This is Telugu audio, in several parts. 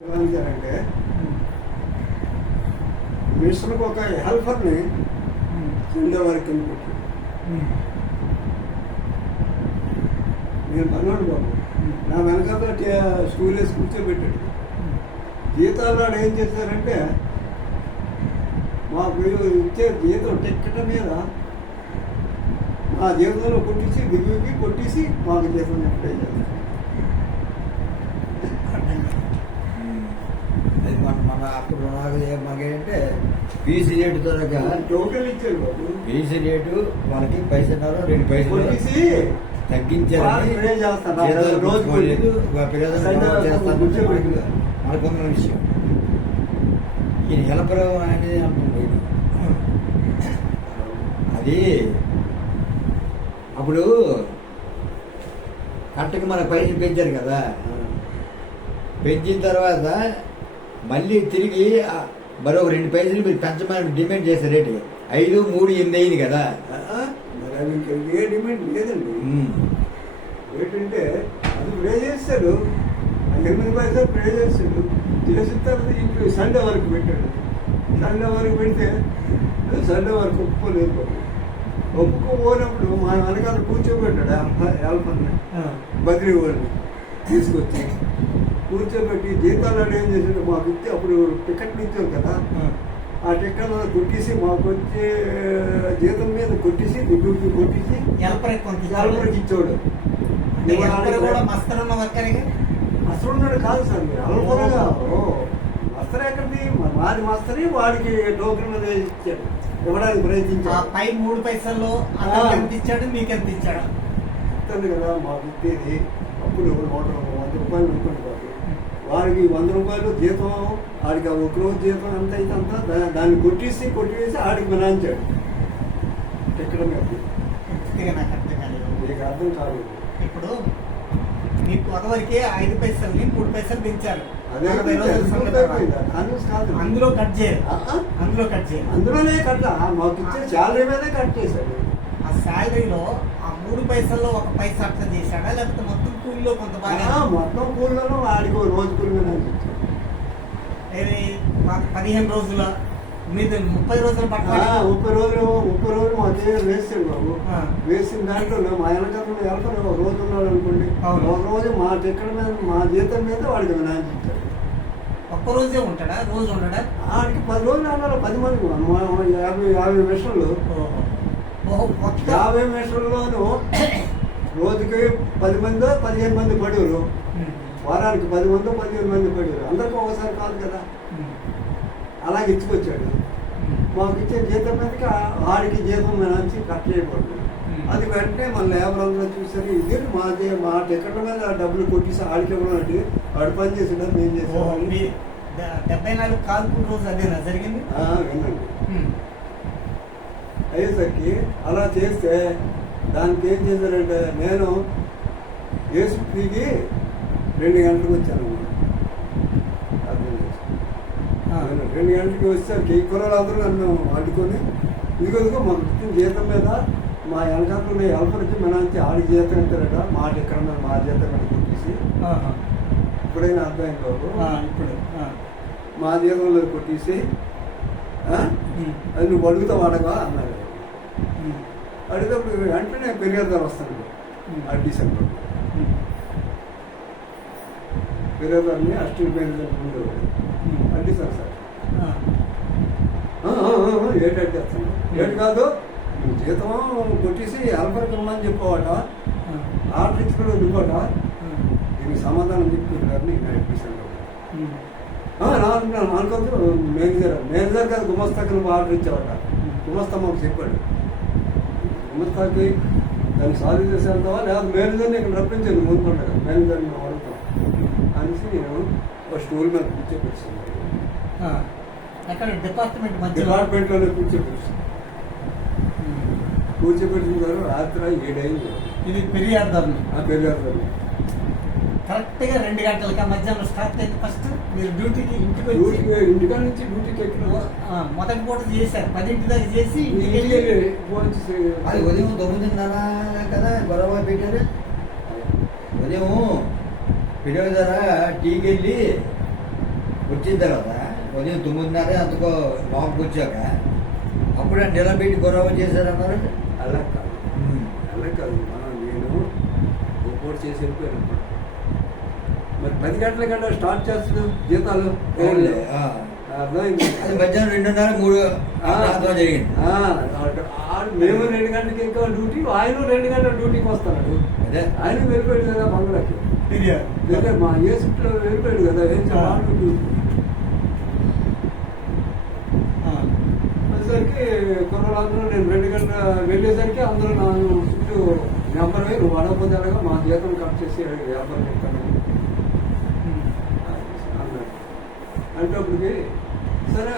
అంటే మిషన్కి ఒక హెల్పర్ని ఉండేవారికి కింద పెట్టి నేను పన్నాడు బాబు నా వెనకాల స్కూల్ వేసి కూర్చోబెట్టాడు. జీతాలు ఏం చేశారంటే మాకు ఇచ్చే జీతం టిక్కెట్ మీద మా జీతంలో కొట్టించి దిగుకి కొట్టేసి మాకు జీతం పే చేస్తారు. మన అప్పుడు నాకు మాకేంటంటే పీసీ రేటుతో టోకెన్ ఇచ్చారు బాబు. పీసీ రేటు వాళ్ళకి పైసన్నారు 2 పైసలు తగ్గించారు. మనకున్న విషయం ఈయన హెల్పర్ అనేది అంటుంది. అది అప్పుడు కరెక్ట్గా మన పైసలు పెంచారు కదా, పెంచిన తర్వాత మళ్ళీ తిరిగి మరో 2 పైసలు మీరు పెంచమని డిమాండ్ చేసే రేటు 5, 3, 8 అయింది కదా. మరి ఇంకా ఏ డిమాండ్ లేదండి. ఏంటంటే అది ప్రే చేస్తాడు, 8 పైసలు ప్రే చేస్తాడు. చేసిన తర్వాత ఇంట్లో సండే వరకు పెట్టాడు. సండే వరకు పెడితే సండే వరకు ఒప్పుకోలేదు. ఒప్పుకోపోయినప్పుడు మా వెనకాల కూర్చోబెట్టాడు హెల్పర్ని, బద్రీ వాడిని తీసుకొచ్చి కూర్చోబెట్టి జీతాలు ఏం చేసాడు మాకు ఇచ్చి అప్పుడు టికెట్లు ఇచ్చాం కదా, ఆ టికెట్ కొట్టేసి మాకు వచ్చే జీతం మీద కొట్టేసి డ్యూటీ కొట్టేసి హెల్పర్కి ఇచ్చాడు. అసలు ఉన్నాడు కాదు సార్, మీరు అల్పరగా మస్తరు ఎక్కడిది మాది మస్తరి వాడికి టోకెన్ మీద ఇచ్చాడు, ఇవ్వడానికి ప్రయత్నించాడు. పై 3 పైసల్లో ఎంత ఇచ్చాడు, మీకు ఎంత ఇచ్చాడు ఇస్తుంది కదా మాకు ఇచ్చేది. అప్పుడు 100 రూపాయలు అనుకోండి బాబు, వాడికి 100 రూపాయలు జీతం, ఆడికి ఒకరోజు జీతం ఎంత అయితే అంతా దాన్ని కొట్టివేసి ఆడికి వినాయించాడు ఎక్కడ నాకు అర్థం కాలేదు. మీకు అర్థం కాదు. ఇప్పుడు మీకు కొంతవరకే 5 పైసల్ని 3 పైసలు పెంచారు. అందులో కట్ చేయాలి, అందులోనే కట్ మాకు ఇచ్చే శాలరీ మీదే కట్ చేశాడు. ఆ శాలరీలో ఆ 3 పైసల్లో 1 పైసా అట్లా చేశాడా, లేకపోతే మొత్తం కూలీలో కొంత బాగా? మొత్తం కూలీలో వాడికి రోజు కూలి మీద 15 రోజుల మీద 30 రోజుల పట్ల 30 రోజులు మా దగ్గర వేసాడు బాబు. వేసిన దాంట్లో మా వెనకాల వెళ్తారు ఒక రోజు ఉన్నాడు అనుకోండి, ఒక రోజు మా టికెట్ మీద మా జీతం మీద వాడికి వినాయించాడు. ఒక్క రోజే ఉంటాడా, రోజు ఉండడా? వాడికి 10 రోజులు అన్నారు. 10 మంది 50 మిషన్లు, 50 మిషన్లోనూ రోజుకి 10 మందో 15 మంది పడేవారు, వారానికి 10 మందో 15 మంది పడేవారు. అందరికీ ఒకసారి కాదు కదా, అలాగే ఇచ్చుకొచ్చాడు. మాకు ఇచ్చే జీతం మీదకి ఆడికి జీతం నుంచి కట్ చేయకూడదు. అది వెంటనే మన లేబర్ అందరూ చూసారు, ఇది మా టికెట్ల మీద డబ్బులు కొట్టేసి ఆడికి ఇవ్వడానికి ఆడు పని చేసిందని మేము చేసాం. 74 కాల్పుల రోజు అదేనా జరిగింది? వినండి. అయ్యేసరికి అలా చేస్తే దానికి ఏం చేశారంటే నేను ఏసుకి 2 గంటలకు వచ్చాను. 2 గంటలకి వచ్చేసరికి ఈ కుర్రలు అందరూ నన్ను అడ్డుకొని ఇదిగో మాకు ఇచ్చిన జీతం మీద మా వెనకాల హెల్పర్కి మనంచి ఆడి జీతం ఎంతారట, మా టికెట్ మీద మా జీతం మీద కొట్టేసి ఇప్పుడైనా అర్థమైంది బాబు. ఇప్పుడు మా జీతంలో కొట్టేసి అది నువ్వు అడుగుతావు అడగా అన్నాడు. అడిగినప్పుడు వెంటనే పెరిగేదారు వస్తాను డిసెంబర్ పెరిగేదాన్ని అసిస్టెంట్ మేనేజర్ ఉండేవాడు. అడ్డిస్తాను సార్ ఏంటంటే వస్తాను ఏంటి కాదు, నువ్వు జీతం కొట్టేసి హెల్పర్కి ఇవ్వమని చెప్పవాట, ఆర్డర్ ఇచ్చుకోవడం ఎందుకోట, దీనికి సమాధానం చెప్తున్నారు. నేను అడ్మిషన్ అనుకోవచ్చు మేనేజర్ కాదు గుమస్తాకి నువ్వు ఆర్డర్ ఇచ్చావట. గుమస్తా మాకు చెప్పాడు, గుమస్తాకి దాన్ని సాల్వ్ చేసి వెళ్తావా లేదా మేనేజర్ని ఇక్కడ రప్పించాను ముందుకుంటా మేనేజర్ని అడుగుతాం అనేసి నేను ఒక స్టూల్ మీద కూర్చోపెట్టాను. డిపార్ట్మెంట్లోనే కూర్చోపెట్టిన తర్వాత రాత్రి 7 అయింది. ఇది పెరియార్దారు కరెక్ట్గా 2 గంటలకి మధ్యాహ్నం స్టార్ట్ అయింది. ఫస్ట్ మీరు డ్యూటీకి ఇంటికాడ నుంచి డ్యూటీకి ఎక్కిన మొదటి పూట చేశారు, 10 దాకా చేసి అది ఉదయం 9:30 కదా గొడవ పెట్టారు. ఉదయం పిల్లల ద్వారా టీకి వెళ్ళి వచ్చిన తర్వాత ఉదయం 9:30 అంతకో లోపలికి వచ్చాక అప్పుడు నిలబెట్టి గొడవ చేశారన్నారు. అలా కాదు అలా కాదు నేను రిపోర్ట్ చేసి వెళ్ళిపోయాను. మరి 10 గంటల కంటే స్టార్ట్ చేస్తున్నాం జీతాలు అర్థమైంది. అది మధ్యాహ్నం 2:30, 3 జరిగింది. మేము 2 గంటలకి ఇంకా డ్యూటీ, ఆయన 2 గంటల డ్యూటీకి వస్తున్నాడు. అదే ఆయన వెళ్ళిపోయాడు కదా బంగ్లాకి. మా ఏ షిఫ్ట్లో వెళ్ళిపోయాడు కదా. ఏం చెప్పాలి వచ్చేసరికి కుర్రలందరూ నేను 2 గంటల వెళ్ళేసరికి అందరూ నా చుట్టూ నెంబర్ నువ్వు అడగపోతే అలాగా మా జీతం కట్ చేసి వ్యాపారం చెప్తాను అన్నాడు. అంటే అప్పటికి సరే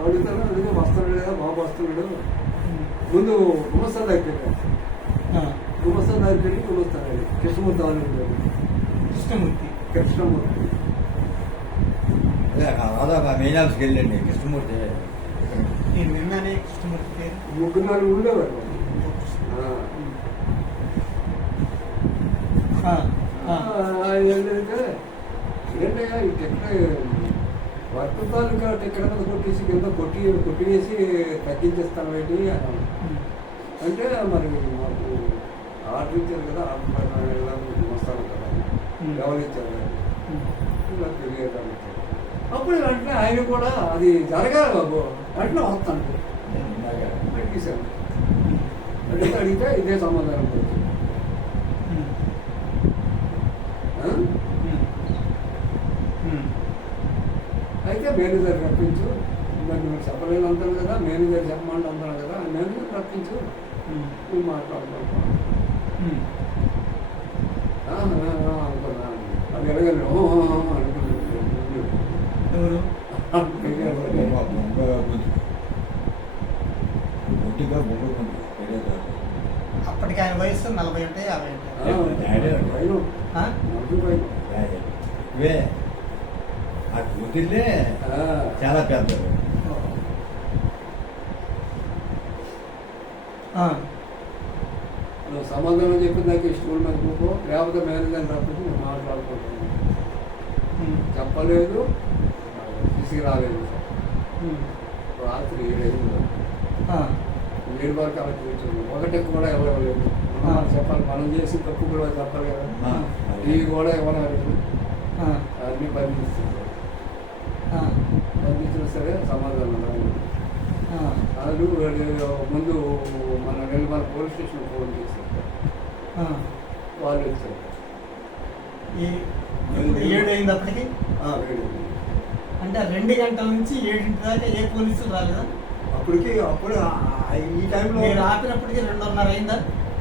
అడుగుతాను. అడిగితే వస్తున్నాడు కదా బాబు వస్తున్నాడు. ముందు గుమస్తా దగ్గరికి వెళ్ళాను. గుమస్తా దగ్గరికి వెళ్ళి గుమస్తాను కృష్ణమూర్తి వాళ్ళు కృష్ణమూర్తి అదే మెయిన్ ఆఫీస్కి వెళ్ళండి. కృష్ణమూర్తి నేను విన్నానే కృష్ణమూర్తి పేరు. 3-4 ఉండేవారు. ఏంటంటే ఏంటయ్యా ఈ వర్క్ తాలూకా టికెట్ మీద కొట్టేసి కింద కొట్టివేసి తగ్గించేస్తాను ఏంటి అంటే మరి మాకు ఆర్డర్ ఇచ్చారు కదా, ఆర్డర్ వస్తాను కదా ఎవరు ఇచ్చారు ఇలా తెలియదు. అప్పుడు వెంటనే ఆయన కూడా అది జరగాలి బాబు వెంటనే వస్తాను పెట్టేశాను. అడిగితే ఇదే సమాధానం వచ్చింది. అయితే మేనేజర్ రప్పించు, మరి నువ్వు చెప్పలేదు అంటాను కదా, మేనేజర్ చెప్పమంటే అంటాను కదా, మేనేజర్ రప్పించు నువ్వు మాట్లాడుకుంటా అనుకున్నా. అది ఎడగలను అప్పటికి ఆయన వయసు 40 ఉంటాయి, 50 ఉంటాయి. ఆ కూతుర్లే చాలా పెద్దలు. నువ్వు సమాధానం చెప్పిన దాకా స్కూల్ మీద కూకో, లేకపోతే మేనేజర్ తప్పించి నువ్వు మాట్లాడుకుంటున్నాను. చెప్పలేదు, తీసుకురాలేదు. రాత్రి 7 వరకు అలా కూర్చోండి. ఒకటి కూడా ఇవ్వలేదు. చెప్పాలి, మనం చేసి తప్పు కూడా చెప్పాలి కదా. ఇవి కూడా ఇవ్వలేదు. అన్నీ బంధిస్తున్నారు. బంధించినా సరే సమాధానం రాదు. అది ముందు మన నెల్లమల పోలీస్ స్టేషన్ ఫోన్ చేశారు. వాళ్ళు వచ్చారు. 7 అయింది అప్పటికి. అంటే 2 గంటల నుంచి 7 దాకా ఏ పోలీసులు రాలేదా? అప్పుడు ఈ టైంలో మీరు ఆపినప్పటికీ 2:30 అయిందా?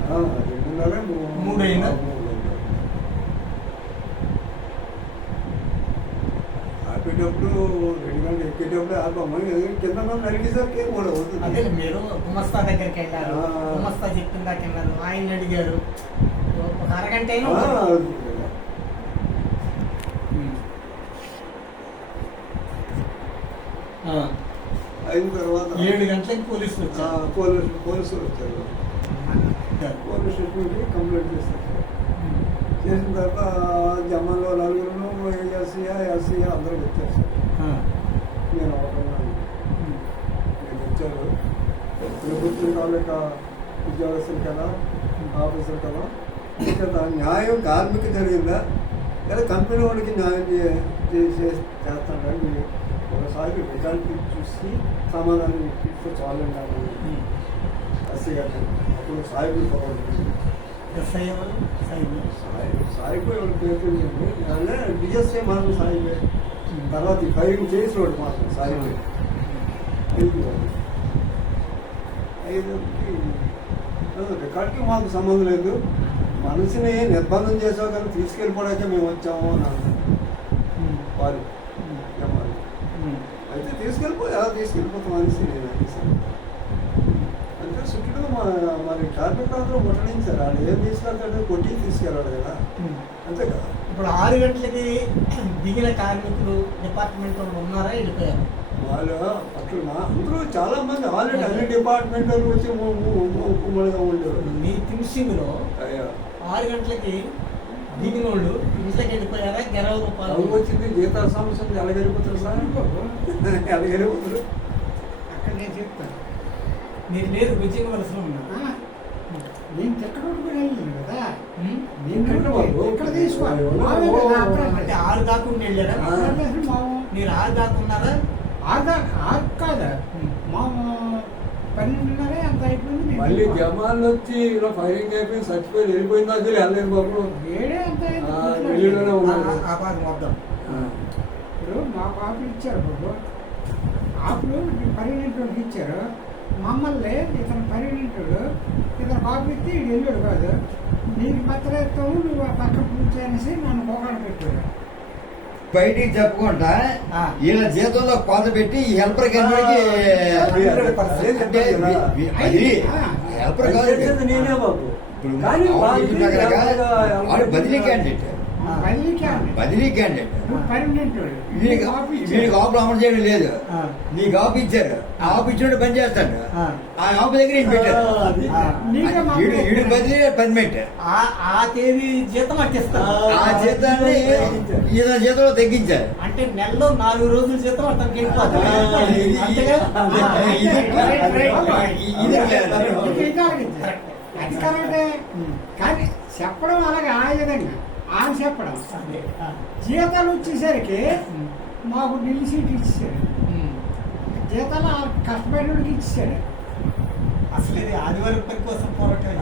2:30, 3 అయిందా? ఆపేటప్పుడు 2 గంటలు ఎక్కేటప్పుడు ఆపమ్మని కింద నడిగేసరికి ఏం కూడా అవుతుంది. అదే మీరు గుమస్తా దగ్గరికి వెళ్ళారు, గుమస్తా చెప్పిన దాకా వెళ్ళారు, ఆయన అడిగారు, ఒక అరగంట అయినా అయిన తర్వాత 7 గంటలకి పోలీసులు వచ్చారు. పోలీసులు వచ్చారు. పోలీస్ స్టేషన్కి కంప్లైంట్ చేస్తారు. చేసిన తర్వాత జమ్మల్లో 4 ఎస్సీ అందరూ వచ్చేస్తారు. నేను అవుతున్నాను. నేను వచ్చారు. ప్రభుత్వం తాలూకా ఉద్యోగస్తులు కదా, ఆఫీసర్ కదా, ఇక్కడ న్యాయం కార్మిక జరిగిందా లేదా కంపెనీ వాడికి న్యాయం చేస్తాను. ఒకసారి రిజల్ట్ చూసి సమాధానం ఇస్తే చాలండి ఎస్సీ గారు. అప్పుడు సాయిబుల్ పోవాలి. సాయిబు ఎవరు పేరు అంటే డిఎస్ఏ మాత్రం సాయిబే. తర్వాత ఈ ఫైరింగ్ చేసి వాడు మాత్రం సాయిబే. 5 రికార్డ్కి మాకు సంబంధం లేదు. మనిషిని నిర్బంధం చేసావు కానీ తీసుకెళ్ళిపోవడానికే మేము వచ్చాము అని అన్నారు వాళ్ళు. అయితే తీసుకెళ్ళిపోతాం అనేసి నేను అనేసాను. అంటే సుట్టుడు మరి కార్మికులందరూ ముట్టడించారు. వాళ్ళు ఏం తీసుకెళ్తాడు, కొట్టి తీసుకెళ్ళాడు కదా, అంతే కదా. ఇప్పుడు 6 గంటలకి దిగిన కార్మికులు డిపార్ట్మెంట్ వాళ్ళు ఉన్నారా, వెళ్ళిపోయారు? వాళ్ళు అట్లా అందరూ చాలా మంది ఆల్రెడీ అన్ని డిపార్ట్మెంట్ వాళ్ళు వచ్చి ఉమ్మడిగా ఉండేవారు. మీ ఫినిషింగ్లో 6 గంటలకి దిగిన వాళ్ళు ఇంట్లోకి వెళ్ళిపోయారా 20 రూపాయలు డబ్బు వచ్చింది జీతాల సమస్య ఉంది, ఎలాగెళ్ళిపోతారు సార్ ఎలాగెళ్ళిపోతారు. అక్కడ నేను చెప్తాను. మీరు లేదు విజయ వలసలో ఉన్నారు. నేను తిక్కడోడు కూడా వెళ్ళాను కదా. నేను ఎక్కడ బాబు? ఇక్కడ తీసుకోవాలి. అంటే 6 దాకా ఉండి వెళ్ళారా? మీరు 6 దాకా ఉన్నారా? ఆరు కాదా మాము 12:30 అంత అయిపోయింది. నేను మళ్ళీ జమాన్లు వచ్చి ఇలా ఫైరింగ్ అయిపోయి చచ్చిపోయి వెళ్ళిపోయిందా అసలు వెళ్ళలేదు బాబు. 7 అంత అయింది. ఢిల్లీలోనే ఉన్నారు. ఆ భాగం వద్దాం. ఇప్పుడు మాకు ఆఫీస్ ఇచ్చారు బాబు. ఆఫ్లు పర్మనెంట్ వాళ్ళకి ఇచ్చారు. మమ్మల్ని ఇతను పర్మనెంట్ ఇతను ఆఫీస్ ఇస్తే ఇది వెళ్ళాడు కాదు. నీకు పత్రం ఎత్తావు నువ్వు ఆ పక్కన పూర్తి అనేసి నన్ను పోగాడు పెట్టాడు. బయటికి చెప్పకుండా వీళ్ళ జీతంలో కోత పెట్టి ఈ హెల్పర్ కంపెనీకి అంటే హెల్పర్ కాదు, చేసేది నేనే బాబు. ఇప్పుడు కానీ ఆఫీస్ ప్రకారంగా వాడు బదిలీ క్యాండిడేట్, బదిలీ క్యాండిడేట్. పర్మనెంట్ వీడికి ఆఫ్ అమలు చేయడం లేదు. నీకు ఆఫ్ ఇచ్చారు, ఆ ఆఫ్ ఇచ్చినట్టు పని చేస్తాడు. ఆ ఆఫ్ దగ్గర ఈయన పెట్టారు. వీడి బదిలీ పర్మనెంట్. ఆ తేదీ జీతం అట్టిస్తారు. ఆ జీతాన్ని ఈయన జీతంలో తగ్గించారు. అంటే నెలలో 4 రోజుల జీతం అతనికి వెళ్ళిపోతుంది. అంతేగా? అది కరెక్టే. కానీ చెప్పడం అలాగే ఆ విధంగా ఆయన చెప్పడం జీతాలు వచ్చేసరికి మాకు ఢిల్లీ సీట్ ఇచ్చేసాడు. జీతాలు కష్టపడినోడికి ఇచ్చేసాడు. అసలు ఇది ఆదివారం పని కోసం పోరాటం.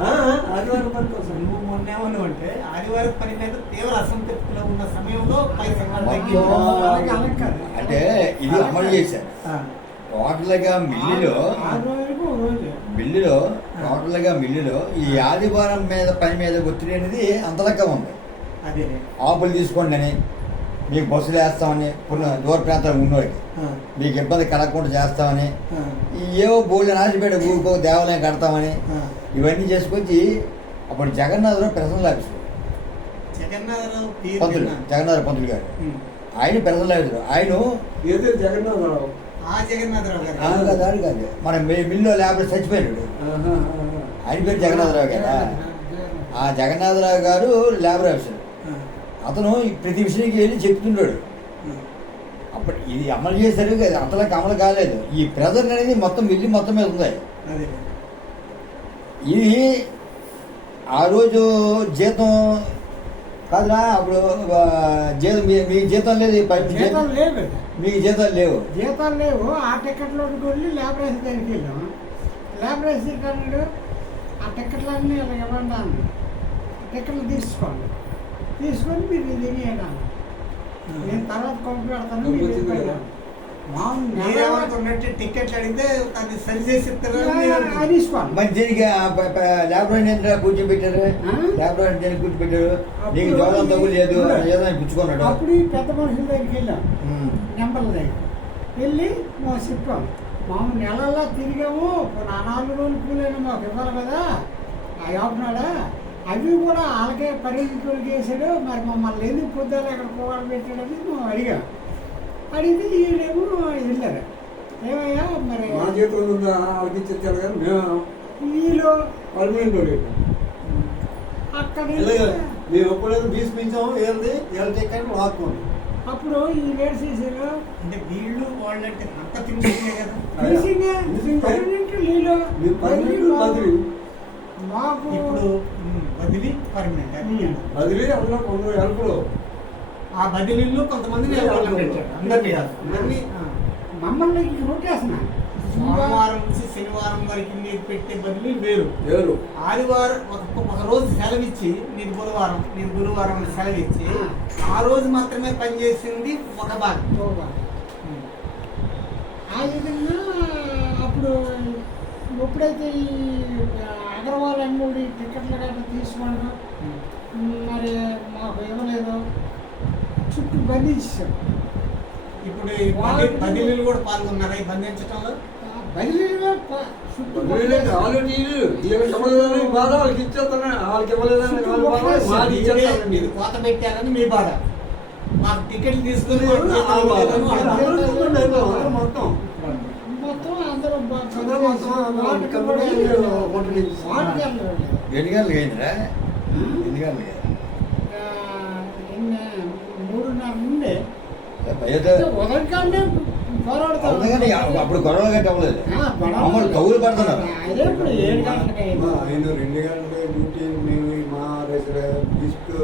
ఆదివారం పని కోసం నువ్వు మొన్నేమను అంటే ఆదివారం పని మీద తీవ్ర అసంతృప్తిలో ఉన్న సమయంలో పై సంఘాలు అలాగే అలాగే కాదు. అంటే ఇది అమలు చేశారు టోటల్ గా మిల్లులో. 6 రోజులకు ఒక రోజు మిల్లులో టోటల్ గా మిల్లులో ఈ ఆదివారం మీద పని మీద ఒత్తిడి అనేది అంతలెక్క ఉంది. అదే ఆపులు తీసుకోండి అని, మీకు బస్సులు వేస్తామని, దూర ప్రాంతాలు ఉన్నోడికి మీకు ఇబ్బంది కలగకుండా చేస్తామని, ఏవో బోళ్ళు నాచిపేట ఊరుకో దేవాలయం కడతామని ఇవన్నీ చేసుకొచ్చి అప్పుడు జగన్నాథరావు పెన్షన్ ఆఫీసు పంతులు, జగన్నాథరావు పంతులు గారు ఆయన పెన్షన్ ఆఫీసు. ఆయన ఏదో జగన్నాథరావు జగన్నాథరావు గారు కాదు కాదు మన మిల్లో లేబర్ చచ్చిపోయాడు. ఆయన పేరు జగన్నాథరావు కదా. ఆ జగన్నాథరావు గారు లేబర్ ఆఫీసర్. అతను ప్రతి విషయానికి వెళ్ళి చెప్తున్నాడు. అప్పుడు ఇది అమలు చేశారు, అతనికి అమలు కాలేదు. ఈ ప్రెజర్ అనేది మొత్తం మిల్లి మొత్తం మీద ఉంది. ఇది ఆ రోజు జీతం కాదురా, అప్పుడు జీతం మీకు జీతం లేదు, జీతాలు లేవు, మీకు జీతాలు లేవు. జీతాలు లేవు. ఆ టికెట్లోకి వెళ్ళి లేబర్ వేసి దగ్గరికి వెళ్ళాము. లేబర్ వేసి అన్నాడు ఆ టికెట్లన్నీ ఇలా ఇవ్వండి అన్నాడు. టికెట్లు తీసుకొని మీరు ఇది తినేయడం. నేను తర్వాత కొంపు పెడతాను. టికెట్లు అడిగితే దాన్ని సరి చేసి తీసుకోండి. మరి దీనికి లేబర్ కూర్చోబెట్టారు, లేబర్ కూర్చోబెట్టారు. నీకు జ్వరం తగ్గు లేదు ఏదో పుచ్చుకున్నాడు. అప్పుడు ఈ పెద్ద మనుషుల దగ్గరికి వెళ్ళాం, నెంబర్ల దగ్గర వెళ్ళి మాకు చెప్పాం. మామూలు నెలల్లో తిరిగాము, 4 రోజులు కూలైనా మాకు ఇవ్వాలి కదా ఆ యాప్నాడా. అవి కూడా వాళ్ళకే పరిస్థితులు చేశాడు. మరి మమ్మల్ని ఎందుకు పొద్దున్న అక్కడ పోవాలి పెట్టాడని మేము అడిగాం. అడిగితే వీళ్ళేమో వెళ్ళారు. ఏమయ్యా మరి మా చేతిలో ఉందా ఆలోచించారు కానీ మేము వీళ్ళు పర్మనెంట్ అక్కడ మేము ఎప్పుడైనా బీసిపించాము ఏది టికెట్ లాక్కోండి. అప్పుడు ఈ వేరు చేశారు. అంటే వీళ్ళు వాళ్ళంటే అంత తిరిగి కదా మాకు ఇప్పుడు బదిలీ పర్మనెంట్ బదిలీ అందులో కొందరు హెల్ప్లు ఆ బదిలీలో కొంతమంది అందరినీ మమ్మల్ని రొట్టేస్తున్నా. సోమవారం నుంచి శనివారం వరకు మీరు పెట్టే బదిలీ వేరు. ఆదివారం ఒక రోజు సెలవు ఇచ్చి మీరు గురువారం సెలవు ఇచ్చి ఆ రోజు మాత్రమే పనిచేసింది ఒక భాగం. ఆ విధంగా అప్పుడు ఎప్పుడైతే ఈ అగర్వాల్ అన్నోడి టికెట్లు గట్రా తీసుకోండి మరి మాకు ఇవ్వలేదు, చుట్టూ బంధించారు. ఇప్పుడు బదిలీలు కూడా పాల్గొన్నారా ఈ బంధించడంలో? బదిలీలో మీరు కోత పెట్టారని మీ బాధ, మాకు టికెట్లు తీసుకుని మొత్తం అందరూ ఎన్ని గంటలకు అయిందిరా? ఎన్ని గంటలకి? ఉంది. బయట ఉదయం కానీ పోరాడుతాం. అవును కానీ అప్పుడు గొడవలు గట్టి అవ్వలేదు. మామూలు కౌలు పడుతున్నారు. అదే ఇప్పుడు 7 గంటలకి ఆయన 2 గంటలకే డ్యూటీ మేము మా ఎస్పీలు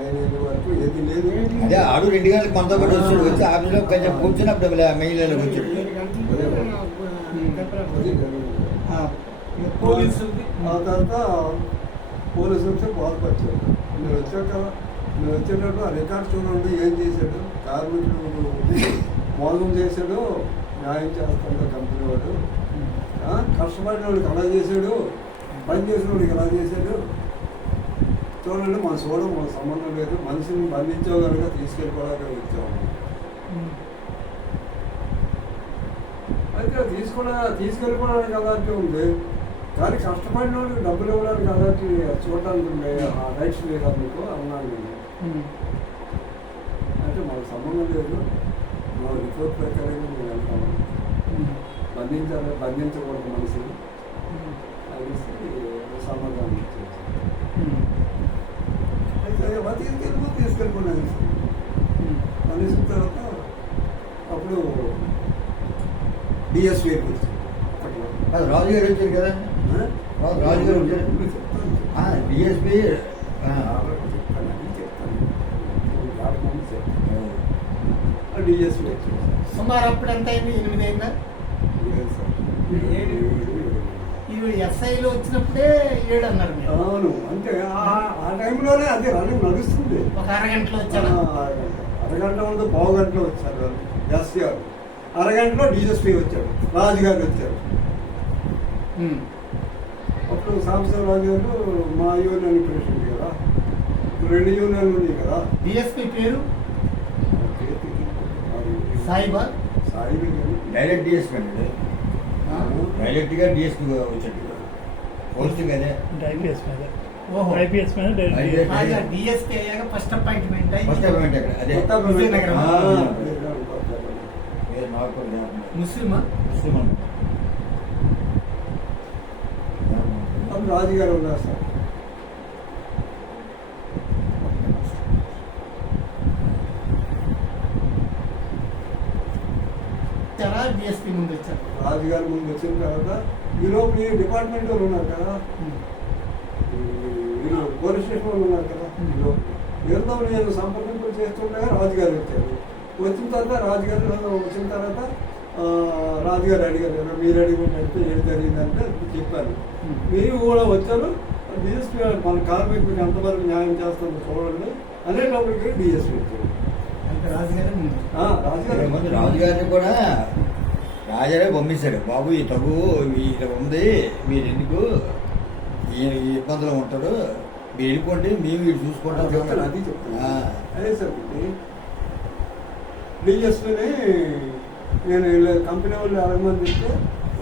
ఆయన వరకు ఏది లేదు. అదే ఆడు 2 గంటలకు మనతో పాటు వచ్చాడు. వచ్చి ఆఫీస్లో కొంచెం కూర్చుని అప్పుడు మహిళలకు వచ్చాడు. 7 గంటలకి పోలీసులకి ఆ తర్వాత పోలీసు వచ్చి బాధపరిచారు. నేను వచ్చేటప్పుడు ఆ రికార్డ్ చూడండి ఏం చేశాడు, కార్మికుడు మోసం చేశాడు, న్యాయం చేస్తాడు కంపెనీ వాడు, కష్టపడిన వాడికి అలా చేశాడు, పని చేసిన వాడికి ఎలా చేశాడు చూడండి. మన చూడడం మన సంబంధం లేదు, మనిషిని బంధించగలగా తీసుకెళ్ళిపోవడానికి వచ్చాము. అయితే తీసుకెళ్ళిపోవడానికి అలాంటి ఉంది, కానీ కష్టపడిన వాళ్ళకి డబ్బులు ఇవ్వడానికి అలాంటి చూడడానికి ఉండే ఆ రైట్స్ లేదా మీకు అన్నాను నేను. అంటే మనకు సంబంధం లేదు, మా రిపోర్ట్ ప్రకారంగా మేము వెళ్తాము, బంధించకూడదు మనిషిని అనేసి సమాధానం ఇచ్చేసి అయితే తీసుకెళ్ళిపోయినాను అనేసిన తర్వాత అప్పుడు డిఎస్పీ వచ్చింది అప్పట్లో. అది రాజుగారు వచ్చారు కదా, రాజుగారు వచ్చారు. డిఎస్పీ డిఎస్పీ వచ్చింది. సుమారు అప్పుడు ఎంత అయింది? 8 అయిందా? ఇవి ఎస్ఐలో వచ్చినప్పుడే 7 అన్నారు మీరు. అవును, అంటే ఆ టైంలోనే అది రన్నింగ్ నడుస్తుంది. ఒక అరగంటలో వచ్చాను. అరగంట ముందు పావు గంటలో వచ్చారు ఎస్సీ గారు, అరగంటలో డిఎస్పీ వచ్చాడు, రాజుగారు వచ్చారు. అప్పుడు సాంబశివరాజు గారు మా యూనియన్ ప్రెసిడెంట్ కదా, 2 యూనియన్లు ఉన్నాయి కదా. డిఎస్పీ పేరు సాయిబా. సాయిబే కానీ డైరెక్ట్ డిఎస్పీ అండి, డైరెక్ట్గా డిఎస్పీ వచ్చాడు. పోస్టింగ్ అదే ఓహో, ఐపీఎస్ మీద డైరెక్ట్ డిఎస్పీ అయ్యాక ఫస్ట్ అపాయింట్మెంట్ ఫస్ట్ అపాయింట్ అక్కడ అదే విజయనగరం. ముస్లిమా? ముస్లిం అండి. అప్పుడు రాజుగారు ఉన్నారు సార్. చాలా డిఎస్పీ ముందు వచ్చారు. రాజుగారి ముందు వచ్చిన తర్వాత ఈలోపు ఈ డిపార్ట్మెంట్ వాళ్ళు ఉన్నారు కదా, వీళ్ళు పోలీస్ స్టేషన్ వాళ్ళు ఉన్నారు కదా, వీళ్ళతో నేను సంప్రదింపులు చేస్తుండగా రాజుగారు వచ్చారు. వచ్చిన తర్వాత రాజుగారు అడిగారు, మీరు అడిగినట్టు ఏం జరిగిందంటే చెప్పాను. మీరు కూడా వచ్చారు, డిఎస్పీ మన కార్మికులకు ఎంతవరకు న్యాయం చేస్తుందో చూడండి అనేటప్పటికి డిఎస్పీ వచ్చారు. రాజుగారి ముందు రాజుగారు రాజుగారిని కూడా రాజారే పంపించాడు. బాబు ఈ తగు ఇలా ఉంది, మీరు ఎందుకు ఈ ఇబ్బందులు ఉంటారు, మీరు వెళ్ళిపోండి, మేము వీడు చూసుకుంటాం. చెప్తాను, అది చెప్తాను. అదే సార్ డిఎస్పీని నేను ఇలా కంపెనీ వాళ్ళు 60 మంది చెప్తే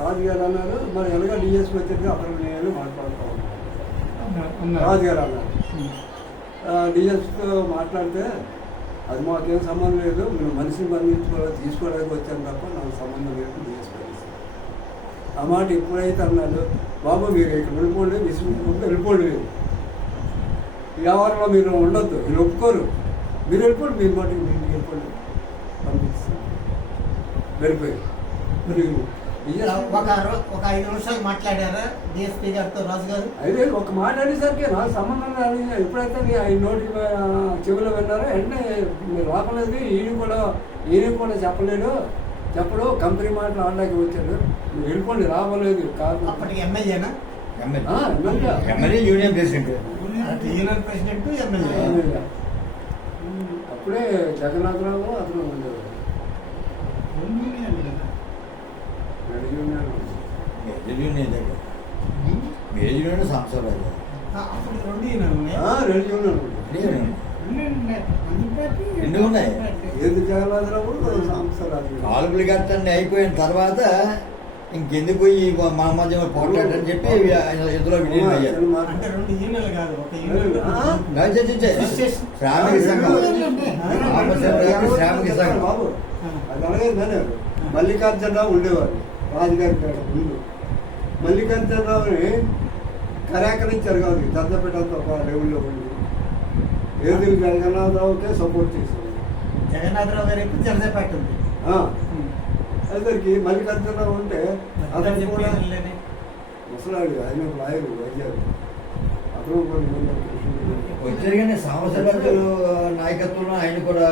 రాజుగారు అన్నారు, మరి ఎలాగా డిఎస్పీ వచ్చేది అతను నేను మాట్లాడుతూ ఉన్నాను. రాజుగారు అన్నారు, డిఎస్పీతో మాట్లాడితే అది మాకేం సంబంధం లేదు, మేము మనిషిని తీసుకోవడానికి వచ్చాను తప్ప నాకు సంబంధం లేదు డిఎస్పీ. ఆ మాట ఎప్పుడైతే అన్నాడు, బాబు మీరు ఇక్కడ వెళ్ళిపోండి, విసుకుంటే వెళ్ళిపోండి, లేదు వ్యవహారంలో మీరు ఉండొద్దు, మీరు ఒప్పుకోరు, మీరు వెళ్ళిపోండి, మీరు మాటికి మీరు వెళ్ళిపోండి పంపిస్తాను. వెళ్ళిపోయారు. ఒక 5 నిమిషాలు మాట్లాడారా డిఎస్పీ గారితో రాజుగారు? అయితే ఒక మాట అనేసరికి నాకు సంబంధం కానీ ఎప్పుడైతే ఆయన నోటికి చెవులు విన్నారో వెంటనే మీరు రాపలేదు, ఈయన కూడా చెప్పడు కంపెనీ మాటలు ఆడడానికి వచ్చాడు, మీరు వెళ్ళిపోండి రావలేదు కాదు. అప్పటికి ఎమ్మెల్యేనా? MLA union president, union president MLA. అప్పుడే జగన్నాథరావు అతను ఉండేవాడు. Major union Sambasiva Raju. అప్పుడు 2 యూనియన్లు ఉన్నాయి. రెండు ఉన్నాయి. ఏది జగన్నాథరావు సాంబశివరాజు. కాలుపులు గట్టండి అయిపోయిన తర్వాత ఇంకెందుకు ఈ మా మధ్య పోట్లాడని చెప్పి ఇందులో విలీనం అయ్యారు. అంటే 2 యూనియన్లు కాదు, ఒక యూనియన్. శ్రామిక సంఘం, శ్రామిక సంఘం. బాబు అది అలాగే మల్లికార్జునరావు ఉండేవారు రాజుగారి పేట ముందు. మల్లికార్జునరావుని కరాకరించారు కాదు, దద్దపేటంతా ఒక లెవెల్లో ఉండి ఏది జగన్నాథరావుకే సపోర్ట్ చేశారు. జగన్నాథరావు గారు అయితే జనసేపాటి ఉంది. అందరికి మల్లికార్జునరావు ఉంటే అతను అతను కూడా చెప్పేది ముసలాడు, ఆయన ఒక లాయరు వైద్యాలు, అతను కూడా నిబంధనలు కృష్ణుడు. వచ్చారు కానీ సాంబశివరాజు నాయకత్వంలో ఆయన కూడా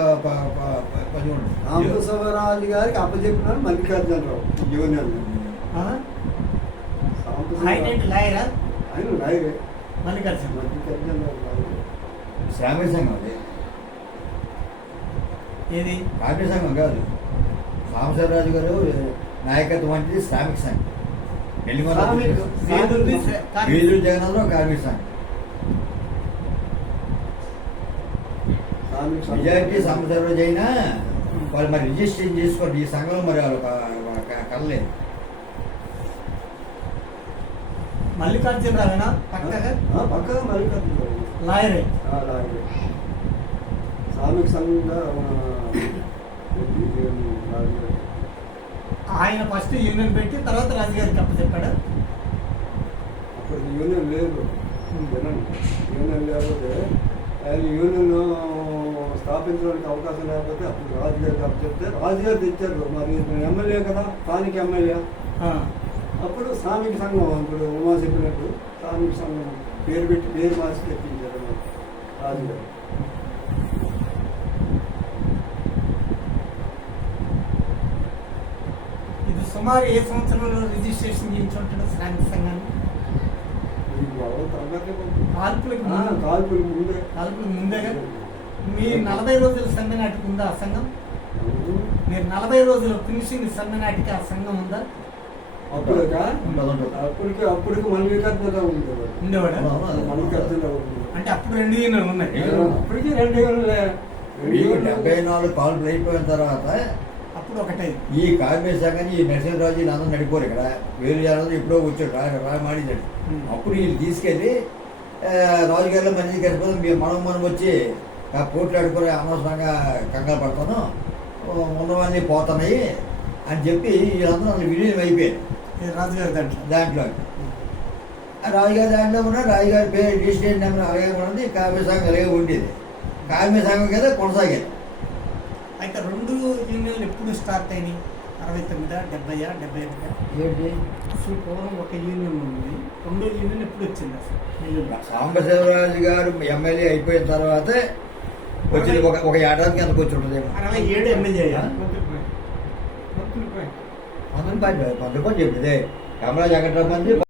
పని ఉంటుంది. సాంబశివరాజు గారికి అప్పచెప్పినాడు మల్లికార్జునరావు యూనియన్. ఆయన ఏంటి లాయరా ఆయన లాయరే, మల్లికార్జున మల్లికార్జునరావు లాయరే. శ్రామిక సంఘం అది, ఏది కార్మిక సంఘం కాదు. సాంబశివరాజు గారు నాయకత్వం అంటే శ్రామిక సంఘం. వీధులు జగన్నాథరావు కార్మిక సంఘం. మెజారిటీ సాంబశివరాజు అయినా వాళ్ళు మరి రిజిస్ట్రేషన్ చేసుకోండి ఈ సంఘంలో, మరి వాళ్ళు కలలేదు. మల్లికార్జునరావేనా పక్కగా పక్కగా మల్లికార్జునరావు లాయరే. లాయరే. శ్రామిక సంఘంగా ఆయన ఫస్ట్ యూనియన్ పెట్టి తర్వాత రాజుగారికి అప్పచెప్పాడు. అప్పుడు యూనియన్ లేదు, యూనియన్ లేకపోతే ఆయన యూనియన్ స్థాపించడానికి అవకాశం లేకపోతే అప్పుడు రాజుగారికి అప్పచెప్తే రాజుగారు తెచ్చారు. మరి ఎమ్మెల్యే కదా, స్థానిక ఎమ్మెల్యే. అప్పుడు శ్రామిక సంఘం, ఇప్పుడు ఉమా చెప్పినట్టు శ్రామిక సంఘం పేరు పెట్టి పేరు మార్చి తెప్పించారు రాజుగారు. ఇది సుమారు ఏ సంవత్సరంలో రిజిస్ట్రేషన్ చేయించుంటాడు శ్రామిక సంఘాన్ని? కాల్పులకు ముందే. కాల్పులకు ముందేగా. మీ 40 రోజుల సమ్మె నాటికి ఉందా ఆ సంఘం? మీరు 40 రోజుల ఫినిషింగ్ సమ్మె నాటికి ఆ సంఘం ఉందా? అప్పటికి మల్లికార్జునరావు ఉండేవాడు. మల్లికార్జునరావు అంటే అప్పుడు 2 యూనియన్లు ఉన్నాయి. అప్పటికి 2 యూనియన్లే. 74 కాల్పులు అయిపోయిన తర్వాత అప్పుడు ఒకటే ఈ కార్మిక సంఘాన్ని ఈ నరసింహరాజు అందరూ నడిపోరు. ఇక్కడ వేలు జనాలు ఎప్పుడో వచ్చాడు మాడిచాడు. అప్పుడు వీళ్ళు తీసుకెళ్ళి రాజుగారిలో మంచి కలిపి మనం వచ్చి పోట్లాడుకొని అనవసరంగా కంగారు పడతాను, ఉన్నవన్నీ పోతున్నాయి అని చెప్పి వీళ్ళందరూ విలీనం అయిపోయారు రాజుగారి దాంట్లో. రాజుగారి దాంట్లో కూడా రాజుగారి పేరు రిజిస్ట్రేషన్ నెంబర్ అలాగే ఉన్నది, కార్మిక సంఘం అలాగే ఉండేది. కార్మిక సంఘం కదా కొనసాగేది. అయితే 2 యూనియన్లు ఎప్పుడు స్టార్ట్ అయినాయి? 69, 70, 75? ఏంటి అసలు పూర్వం ఒక యూనియన్ ఉంది, 2వ యూనియన్ ఎప్పుడు వచ్చింది అసలు? సాంబశివరాజు గారు ఎమ్మెల్యే అయిపోయిన తర్వాత వచ్చింది. ఒక ఏడాదికి అందుకు వచ్చి ఉంటుంది. 67 ఎమ్మెల్యే. పంతొమ్మిది చెప్పింది కమలా జగన్